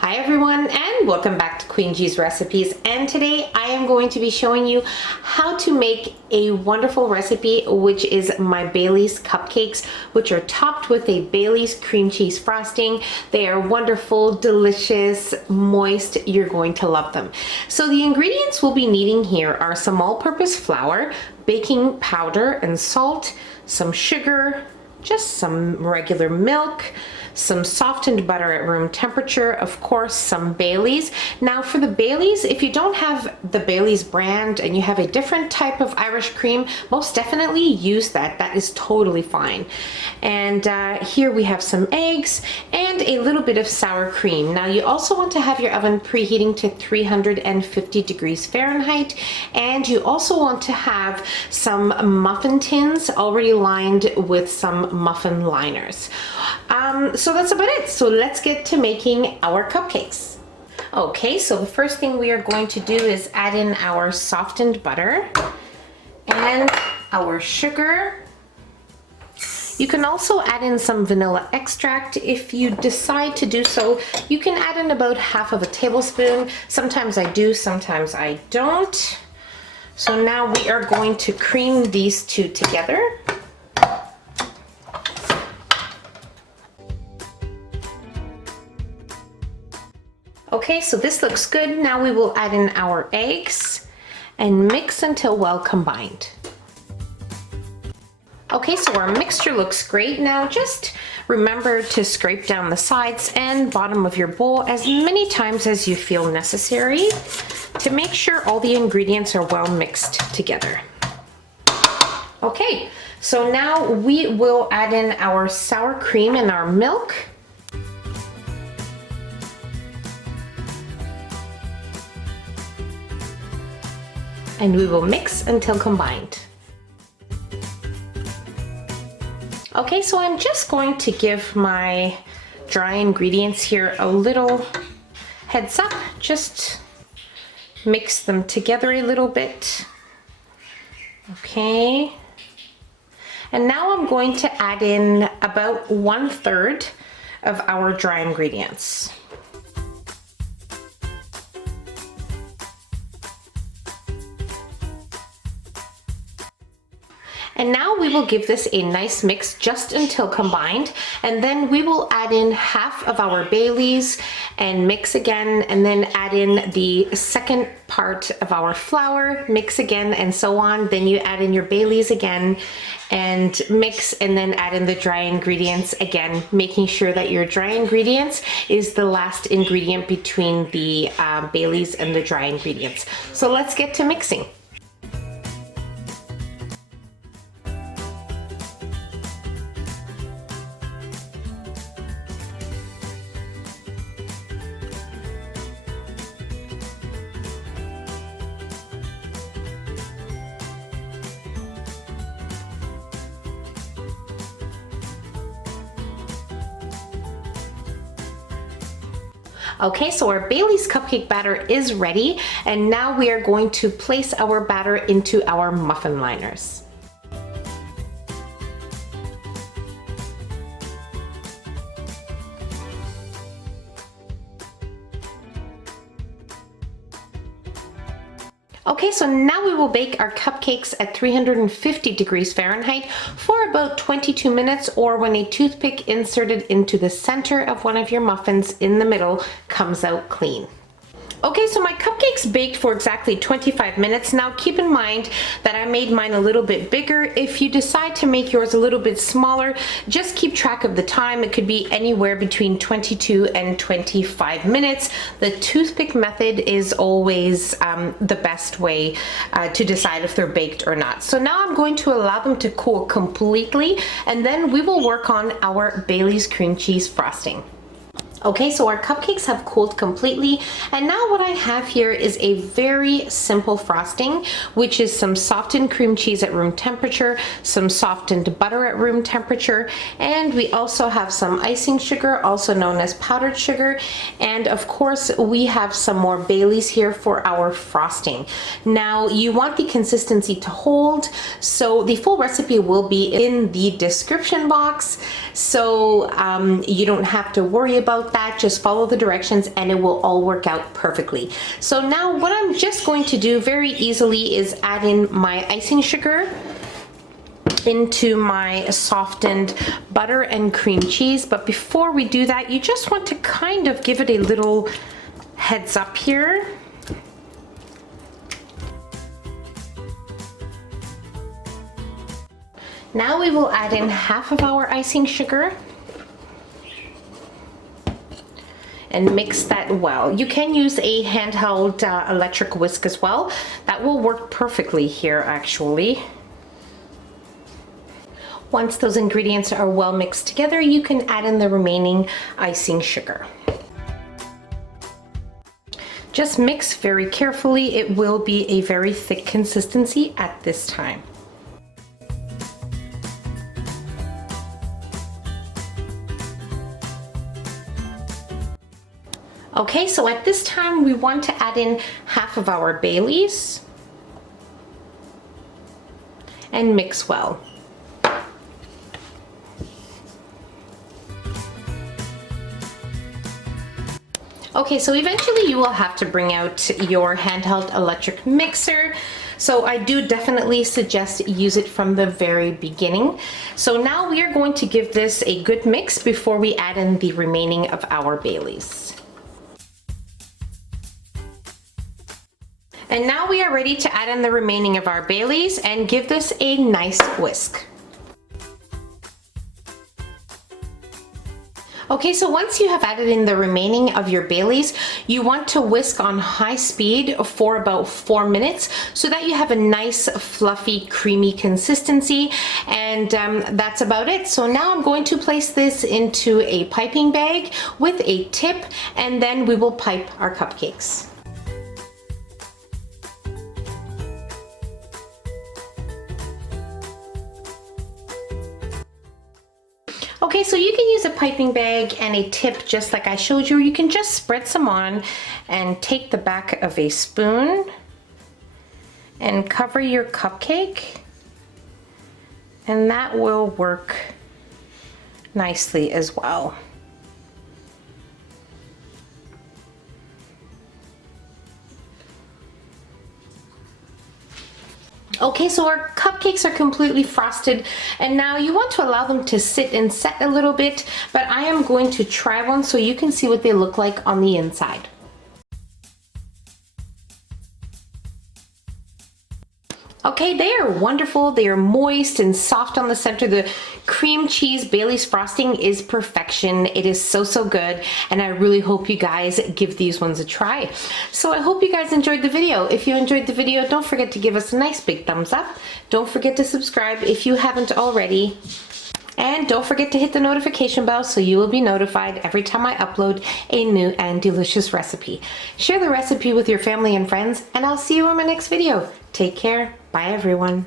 Hi everyone, and welcome back to Queen G's Recipes. And today I am going to be showing you how to make a wonderful recipe, which is my Bailey's cupcakes, which are topped with a Bailey's cream cheese frosting. They are wonderful, delicious, moist. You're going to love them. So the ingredients we'll be needing here are some all-purpose flour, baking powder and salt, some sugar, just some regular milk, some softened butter at room temperature, of course some Baileys. Now for the Baileys, if you don't have the Baileys brand and you have a different type of Irish cream, most definitely use that. That is totally fine. And here we have some eggs and a little bit of sour cream. Now you also want to have your oven preheating to 350 degrees Fahrenheit, and you also want to have some muffin tins already lined with some muffin liners. So that's about it. So let's get to making our cupcakes. Okay, so the first thing we are going to do is add in our softened butter and our sugar. You can also add in some vanilla extract if you decide to do so. You can add in about half of a tablespoon. Sometimes I do, sometimes I don't. So now we are going to cream these two together. Okay, so this looks good. Now we will add in our eggs and mix until well combined. Okay, so our mixture looks great. Now just remember to scrape down the sides and bottom of your bowl as many times as you feel necessary to make sure all the ingredients are well mixed together. Okay, so now we will add in our sour cream and our milk. And we will mix until combined. Okay, so I'm just going to give my dry ingredients here a little heads up. Just mix them together a little bit. Okay. And now I'm going to add in about 1/3 of our dry ingredients. And now we will give this a nice mix just until combined, and then we will add in half of our Baileys and mix again, and then add in the second part of our flour, mix again, and so on. Then you add in your Baileys again and mix, and then add in the dry ingredients again, making sure that your dry ingredients is the last ingredient between the Baileys and the dry ingredients. So let's get to mixing. Okay, so our Bailey's cupcake batter is ready, and now we are going to place our batter into our muffin liners. Okay, so now we will bake our cupcakes at 350 degrees Fahrenheit for about 22 minutes, or when a toothpick inserted into the center of one of your muffins in the middle comes out clean. Okay, so my cupcakes baked for exactly 25 minutes. Now keep in mind that I made mine a little bit bigger. If you decide to make yours a little bit smaller, just keep track of the time. It could be anywhere between 22 and 25 minutes. The toothpick method is always the best way to decide if they're baked or not. So now I'm going to allow them to cool completely, and then we will work on our Bailey's cream cheese frosting. Okay, so our cupcakes have cooled completely, and now what I have here is a very simple frosting, which is some softened cream cheese at room temperature, some softened butter at room temperature, and we also have some icing sugar, also known as powdered sugar, and of course we have some more Baileys here for our frosting. Now you want the consistency to hold, so the full recipe will be in the description box, so you don't have to worry about about that. Just follow the directions and it will all work out perfectly. So now what I'm just going to do very easily is add in my icing sugar into my softened butter and cream cheese. But before we do that, you just want to kind of give it a little heads up here. Now we will add in half of our icing sugar and mix that well. You can use a handheld electric whisk as well. That will work perfectly here actually. Once those ingredients are well mixed together, you can add in the remaining icing sugar. Just mix very carefully. It will be a very thick consistency at this time. Okay, so at this time we want to add in half of our Baileys and mix well. Okay, so eventually you will have to bring out your handheld electric mixer. So I do definitely suggest use it from the very beginning. So now we are going to give this a good mix before we add in the remaining of our Baileys. And now we are ready to add in the remaining of our Baileys and give this a nice whisk. Okay, so once you have added in the remaining of your Baileys, you want to whisk on high speed for about 4 minutes so that you have a nice fluffy creamy consistency, and that's about it. So now I'm going to place this into a piping bag with a tip, and then we will pipe our cupcakes. Okay, so you can use a piping bag and a tip just like I showed you. You can just spread some on and take the back of a spoon and cover your cupcake, and that will work nicely as well. Okay, so our cupcakes are completely frosted, and now you want to allow them to sit and set a little bit, but I am going to try one so you can see what they look like on the inside. Okay, they are wonderful. They are moist and soft on the center. The cream cheese Baileys frosting is perfection. It is so, so good, and I really hope you guys give these ones a try. So I hope you guys enjoyed the video. If you enjoyed the video, don't forget to give us a nice big thumbs up. Don't forget to subscribe if you haven't already. And don't forget to hit the notification bell so you will be notified every time I upload a new and delicious recipe. Share the recipe with your family and friends, and I'll see you on my next video. Take care. Bye, everyone.